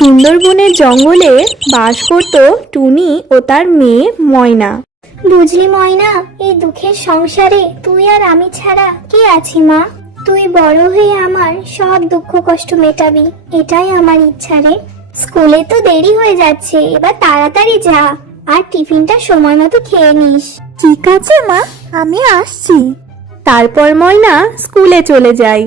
সুন্দরবনের জঙ্গলে বাস করত টুনি ও তার মেয়ে ময়না। বুঝলি ময়না এই দুঃখের সংসারে তুই আর আমি ছাড়া কে আছি মা? তুই বড় হয়ে আমার সব দুঃখ কষ্ট মেটাবি এটাই আমার ইচ্ছা রে। স্কুলে তো দেরি হয়ে যাচ্ছে এবার তাড়াতাড়ি যা আর টিফিনটা সময় মতো খেয়ে নিস। ঠিক আছে মা আমি আসছি। তারপর ময়না স্কুলে চলে যায়।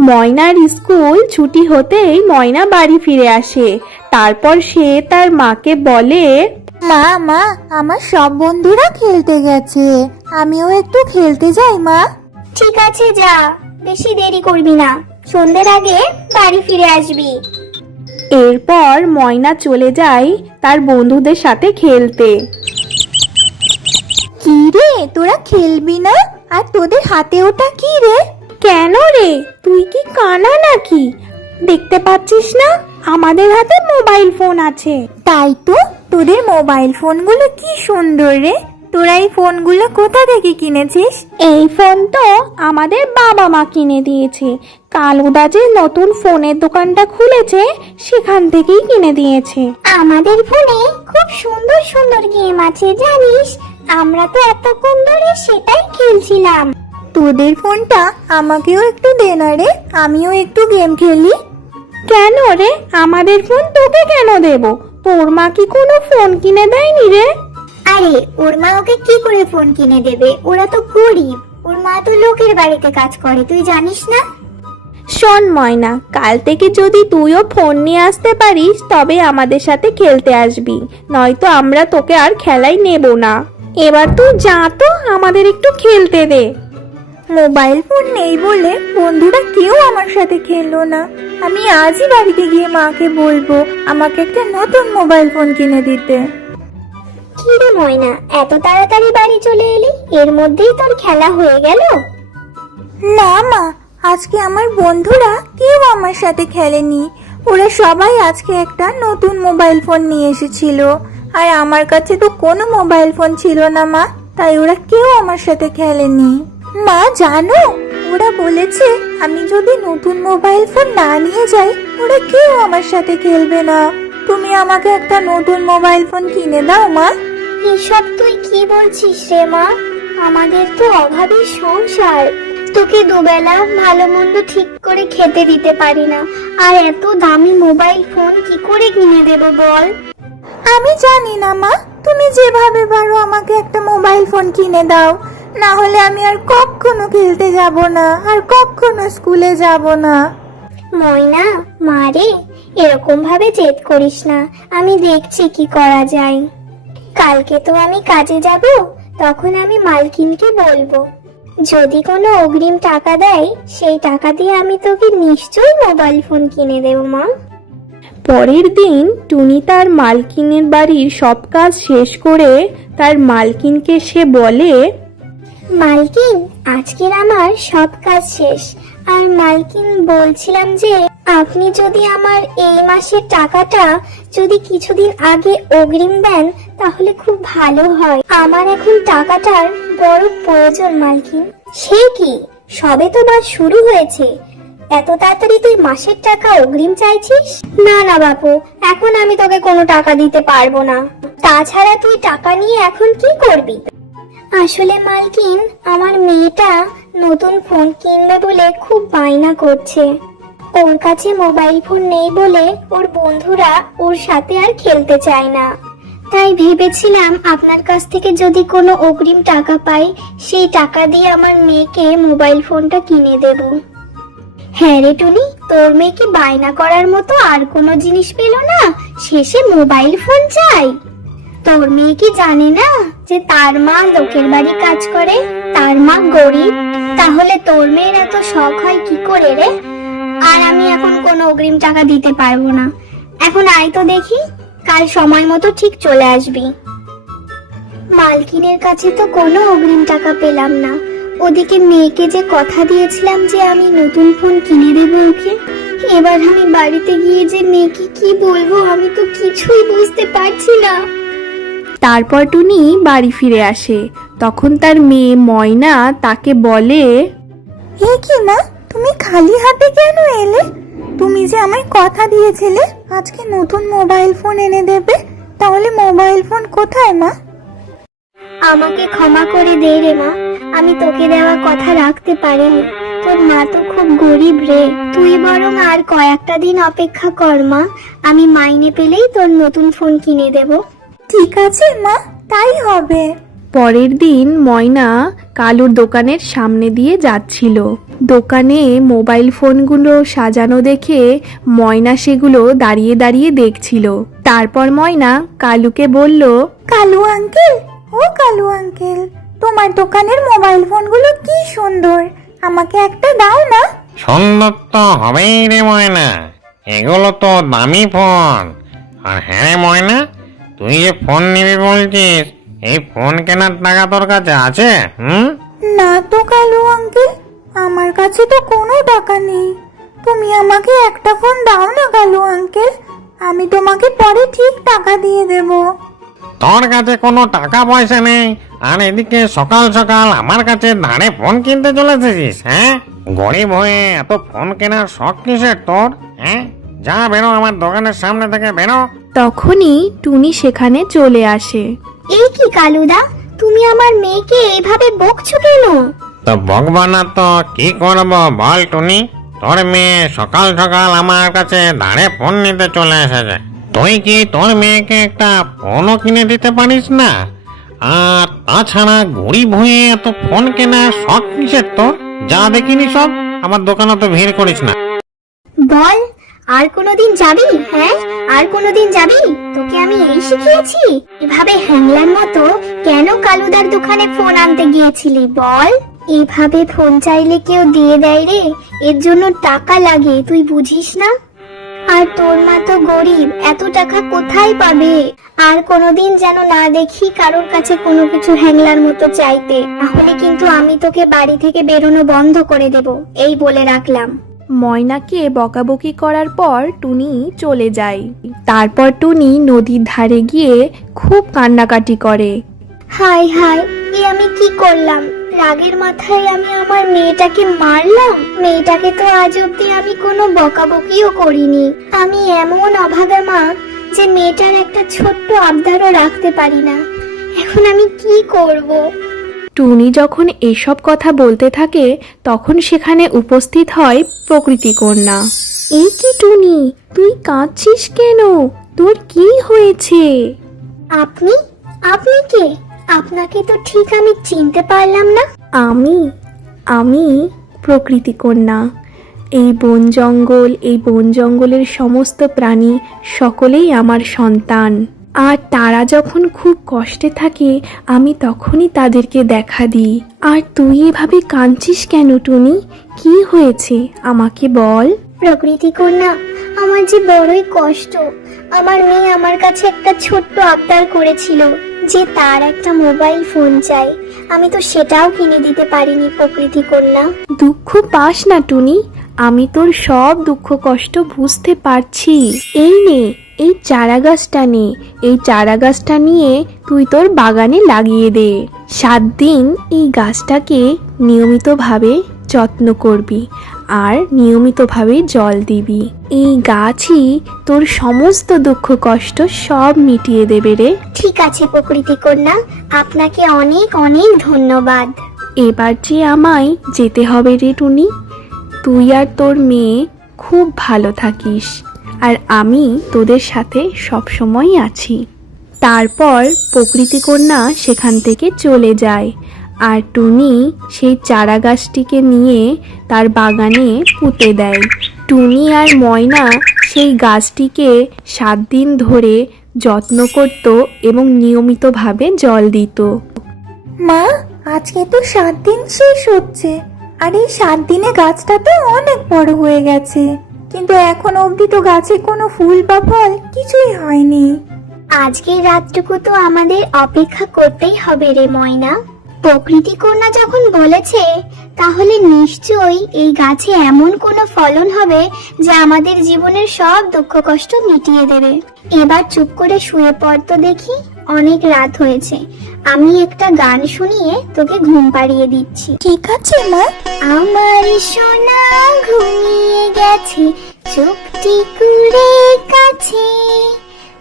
ময়নার স্কুল ছুটি হতেই ময়না বাড়ি ফিরে আসে। তারপর সে তার মাকে বলে মা মা আমার সব বন্ধুরা খেলতে গেছে। আমিও একটু খেলতে যাই মা। ঠিক আছে যা। বেশি দেরি করবি না। সন্ধ্যের আগে বাড়ি ফিরে আসবি। এরপর ময়না চলে যায় তার বন্ধুদের সাথে খেলতে। কি রে তোরা খেলবি না? আর তোদের হাতে ওটা কি রে? কেন রে? তুই কি কানা নাকি? দেখতে পাচ্ছিস না? আমাদের হাতে মোবাইল ফোন আছে। তাই তো তোদের মোবাইল ফোনগুলো কি সুন্দর রে। তোরা এই ফোনগুলো কোথা থেকে কিনেছিস? এই ফোন তো আমাদের বাবা মা কিনে দিয়েছে। কালুদা যে নতুন ফোনের দোকানটা খুলেছে সেখান থেকেই কিনে দিয়েছে। আমাদের ফোনে খুব সুন্দর সুন্দর গেম আছে জানিস? আমরা তো এতক্ষণ ধরে সেটাই খেলছিলাম। তোদের ফোনটা আমাকেও একটু দে না রে। আমিও একটু গেম খেলি। কেন রে? আমাদের ফোন তোকে কেন দেব? তোর মা কি কোনো ফোন কিনে দেয়নি রে? আরে ওর মা ওকে কি করে ফোন কিনে দেবে? ওরা তো গরিব। ওর মা তো লোকের বাড়িতে কাজ করে তুই জানিস না? শোন ময়না কাল থেকে যদি তুইও ফোন নিয়ে আসতে পারিস তবে আমাদের সাথে খেলতে আসবি। নয়তো আমরা তোকে আর খেলাই নেব না। এবার তুই যা তো আমাদের একটু খেলতে দে। মোবাইল ফোন নেই বলে বন্ধুরা কেউ আমার সাথে খেললো না। আমি আজই বাড়িতে গিয়ে মাকে বলব আমাকে একটা নতুন মোবাইল ফোন কিনে দিতে। কি রে ময়না এত তাড়াতাড়ি বাড়ি চলে এলি? এর মধ্যেই তোর খেলা হয়ে গেল? না মা আজকে আমার বন্ধুরা কেউ আমার সাথে খেলেনি। ওরা সবাই আজকে একটা নতুন মোবাইল ফোন নিয়ে এসেছিল। আর আমার কাছে তো কোনো মোবাইল ফোন ছিল না মা তাই ওরা কেউ আমার সাথে খেলেনি। মা জানো ওরা বলেছে আমি যদি নতুন মোবাইল ফোন না নিয়ে যাই ওরা কেউ আমার সাথে খেলবে না। তুমি আমাকে একটা নতুন মোবাইল ফোন কিনে দাও মা। এসব তুই কি বলছিস রে মা? আমাদের তো অভাবে সংসার। তোকে দুবেলা ভালো মন্দ ঠিক করে খেতে দিতে পারি না। আর এত দামি মোবাইল ফোন কি করে কিনে দেব বল? আমি জানি না মা। তুমি যেভাবে পারো আমাকে একটা মোবাইল ফোন কিনে দাও। না হলে আমি আর কখনো খেলতে যাব না আর কখনো স্কুলে যাব না। ময়না মারে এরকম ভাবে জেদ করিস না আমি দেখছি কি করা যায়। কালকে তো আমি কাজে যাব তখন আমি মালকিনকে বলব। যদি কোনো অগ্রিম টাকা দেয় সেই টাকা দিয়ে আমি তোকে নিশ্চয়ই মোবাইল ফোন কিনে দেবো মা। পরের দিন টুনি তার মালকিনের বাড়ির সব কাজ শেষ করে তার মালকিনকে সে বলে মালকিন, আজকের আমার সব কাজ শেষ। আর মালকিন বলছিলাম যে, আপনি যদি আমার এই মাসের টাকাটা যদি কিছুদিন আগে অগ্রিম দেন, তাহলে খুব ভালো হয়। আমার এখন টাকাটার বড় প্রয়োজন, মালকিন। সে কি? সবে তো বাস শুরু হয়েছে। এত তাড়াতাড়ি তুই মাসের টাকা অগ্রিম চাইছিস? না না, বাপু, এখন আমি তোকে কোনো টাকা দিতে পারব না। তাছাড়া তুই টাকা নিয়ে এখন কি করবি? আসলে মালকিন, আমার মেয়েটা নতুন ফোন কিনবে বলে খুব বায়না করছে। ওর কাছে মোবাইল ফোন নেই বলে ওর বন্ধুরা ওর সাথে আর খেলতে চায় না। তাই ভেবেছিলাম আপনার কাছ থেকে যদি কোনো অগ্রিম টাকা পাই, সেই টাকা দিয়ে আমার মেয়েকে মোবাইল ফোনটা কিনে দেব। হ্যাঁ রে টুনি, তোর মেয়েকে বায়না করার মতো আর কোনো জিনিস পেল না? শেষে মোবাইল ফোন চাই। তোর মেয়ে কি জানে না যে তার মা লোকের বাড়ি কাজ করে? তার মা গরিব। তাহলে তোর মেয়ের এত শখ হয় কি করে রে? আর আমি এখন কোনো অগ্রিম টাকা দিতে পারব না। এখন আয় তো দেখি, কাল সময় মতো ঠিক চলে আসবি। মালকিনের কাছে তো কোনো অগ্রিম টাকা পেলাম না। ওদিকে মেয়েকে যে কথা দিয়েছিলাম যে আমি নতুন ফোন কিনে দেবো ওকে, এবার আমি বাড়িতে গিয়ে যে মেয়েকে কি বলব আমি তো কিছুই বুঝতে পারছি না। তারপর টুনি বাড়ি ফিরে আসে। তখন তার মেয়ে ময়না তাকে বলে এ কি মা তুমি খালি হাতে কেন এলে? তুমি যে আমায় কথা দিয়েছিলে আজকে নতুন মোবাইল ফোন এনে দেবে তাহলে মোবাইল ফোন কোথায় মা? আমাকে ক্ষমা করে দে রে মা আমি তোকে দেওয়া কথা রাখতে পারিনি। তোর মা তো খুব গরিব রে। তুই বরং আর কয়েকটা দিন অপেক্ষা কর মা আমি মাইনে পেলেই তোর নতুন ফোন কিনে দেব। ঠিক আছে মা তাই হবে। পরের দিন ময়না কালুর দোকানের সামনে দিয়ে যাচ্ছিল। দোকানে মোবাইল ফোনগুলো সাজানো দেখে ময়না সেগুলো দাঁড়িয়ে দাঁড়িয়ে দেখছিল। তারপর ময়না কালুকে বলল কালু আঙ্কেল ও কালু আঙ্কেল তোমার দোকানের মোবাইল ফোনগুলো কি সুন্দর আমাকে একটা দাও না। সুন্দর তো হবেই রে ময়না এগুলো তো দামি ফোন। আর হ্যাঁ ময়না তুই যে ফোন নিবি বলছিস এই ফোন কেনার টাকা তোর কাছে আছে হুম? না তো কালু আঙ্কেল আমার কাছে তো কোনো টাকা নেই। তুমি আমাকে একটা ফোন দাও না কালু আঙ্কেল আমি তোমাকে পরে ঠিক টাকা দিয়ে দেব। তোর কাছে কোনো টাকা পয়সা নেই আর এদিকে সকাল সকাল আমার কাছে ধারে ফোন কিনতে চলে এসেছিস হ্যাঁ? গরিব হয়ে এত ফোন কেনার শখ কিসের তোর হ্যাঁ? যা বেরো আমার দোকানের সামনে থেকে বেরো তখনই টুনি সেখানে চলে আসে। এই কি কালুদা? তুমি আমার মেয়েকে এইভাবে বকছো কেন? তো ভগবান তো কি করব বল টুনি? তোর মেয়ে সকাল সকাল আমার কাছে ধারে ফোন নিতে চলে এসেছে। তুই কি তোর মেয়েকে একটা ফোনও কিনে দিতে পারিস না? আর তাছাড়া গরিব হয়ে এত ফোন কেনা শখ কিসের তোর? যা দেখিনি সব আমার দোকানে তো ভিড় করিস না। বল আর কোনোদিন যাবি? হ্যাঁ? আর কোনোদিন যাবি? তোকে আমি এই শিখিয়েছি? এভাবে হ্যাংলার মতো কেন কালুদার দোকানে ফোন আনতে গিয়েছিলি বল? এভাবে ফোন চাইলে কেউ দিয়ে দেয় রে। এর জন্য টাকা লাগে, তুই বুঝিস না? আর তোর মা তো গরিব, এত টাকা কোথায় পাবে? আর কোনোদিন যেন না দেখি কারোর কাছে কোনো কিছু হ্যাংলার মতো চাইতে। তাহলে কিন্তু আমি তোকে বাড়ি থেকে বেরোনো বন্ধ করে দেব, এই বলে রাখলাম। ময়নাকে বকাবকি করার পর টুনি চলে যায়। তারপর টুনি নদীর ধারে গিয়ে খুব কান্নাকাটি করে। হাই হাই, এ আমি কি করলাম? রাগের মাথায় আমি আমার মেয়েটাকে মারলাম? মেয়েটাকে তো আজ অব্দি আমি কোনো বকাবকিও করিনি। আমি এমন অভাগা মা যে মেয়েটার একটা ছোট্ট আবদারও রাখতে পারি না। এখন আমি কি করব? টুনি যখন এসব কথা বলতে থাকে তখন সেখানে উপস্থিত হয় প্রকৃতি কন্যা। এই কি টুনি? তুই কাঁদছিস কেন? তোর কি হয়েছে? আপনি? আপনি কে? আপনাকে তো ঠিক আমি চিনতে পারলাম না। আমি? আমি প্রকৃতি কন্যা। এই বন জঙ্গল এই বন জঙ্গলের সমস্ত প্রাণী সকলেই আমার সন্তান। আর তারা যখন খুব কষ্টে থাকে আমি তখনই তাদেরকে দেখা দিই। আর তুই এভাবে কাঁদছিস কেন টুনি? কি হয়েছে? আমাকে বল। প্রকৃতি কন্যা আমার যে বড়ই কষ্ট। আমার মেয়ে আমার কাছে একটা ছোট্ট আবদার করেছিল যে তার একটা মোবাইল ফোন চাই। আমি তো সেটাও কিনে দিতে পারিনি প্রকৃতি কন্যা। দুঃখ পাস না টুনি আমি তোর সব দুঃখ কষ্ট বুঝতে পারছি। এই নে। এই চারা গাছটা নে। এই চারা গাছটা নিয়ে তুই তোর বাগানে লাগিয়ে দে। সাত দিন এই গাছটাকে নিয়মিতভাবে যত্ন করবি আর নিয়মিতভাবে জল দিবি। এই গাছই তোর সমস্ত দুঃখ কষ্ট সব মিটিয়ে দেবে রে। ঠিক আছে প্রকৃতি কন্যা আপনাকে অনেক অনেক ধন্যবাদ। এবার যে আমায় যেতে হবে রে টুনি তুই আর তোর মেয়ে খুব ভালো থাকিস। আর আমি তোদের সাথে সব সময় আছি। তারপর প্রকৃতি কন্যা সেখান থেকে চলে যায় আর টুনি সেই চারা গাছটিকে নিয়ে তার বাগানে পুঁতে দেয়। টুনি আর ময়না সেই গাছটিকে সাত দিন ধরে যত্ন করত এবং নিয়মিতভাবে জল দিত। মা, আজকে তো সাত দিন শেষ হচ্ছে। আর এই সাত দিনে গাছটা তো অনেক বড় হয়ে গেছে। কিন্তু এখন অবধি তো গাছে কোনো ফুল বা ফল কিছুই হয়নি। আজকের রাতটুকু তো আমাদের অপেক্ষা করতেই হবে রে ময়না। প্রকৃতি কন্যা যখন বলেছে, তাহলে নিশ্চয়ই এই গাছে এমন কোনো ফলন হবে যে আমাদের জীবনের সব দুঃখ কষ্ট মিটিয়ে দেবে। এবার চুপ করে শুয়ে পড় তো দেখি। অনেক রাত হয়েছে। আমি একটা গান শুনিয়ে তোকে ঘুম পাড়িয়ে দিচ্ছি। ঠিক আছে মা। আমার সোনা ঘুমিয়ে গেছে চুপটি করে কাছে।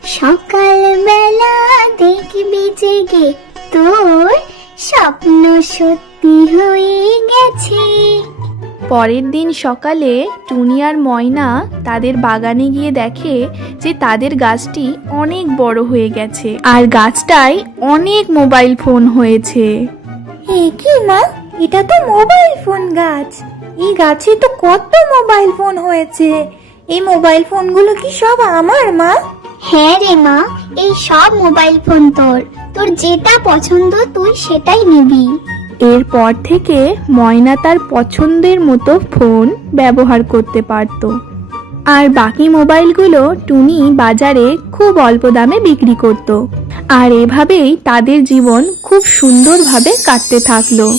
সকালবেলা দেখবি জেগে তোর স্বপ্ন সত্যি হয়ে গেছে। পরের দিন সকালে টুনি আর ময়না তাদের বাগানে গিয়ে দেখে যে তাদের গাছটি অনেক বড় হয়ে গেছে আর গাছটায় অনেক মোবাইল ফোন হয়েছে। এ কি মা? এটা তো মোবাইল ফোন গাছ। এই গাছে তো কত মোবাইল ফোন হয়েছে। এই মোবাইল ফোনগুলো কি সব আমার মা? হ্যাঁ রে মা এই সব মোবাইল ফোন তোর। তোর যেটা পছন্দ তুই সেটাই নিবি। এরপর থেকে ময়না তার পছন্দের মতো ফোন ব্যবহার করতে পারত। আর বাকি মোবাইলগুলো টুনি বাজারে খুব অল্প দামে বিক্রি করত। আর এভাবেই তাদের জীবন খুব সুন্দরভাবে কাটতে থাকল।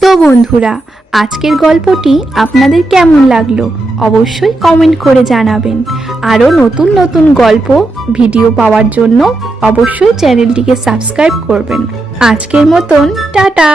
তো বন্ধুরা, আজকের গল্পটি আপনাদের কেমন লাগল অবশ্যই কমেন্ট করে জানাবেন। আরও নতুন নতুন গল্প, ভিডিও পাওয়ার জন্য অবশ্যই চ্যানেলটিকে সাবস্ক্রাইব করবেন। আজকের মতন, টাটা!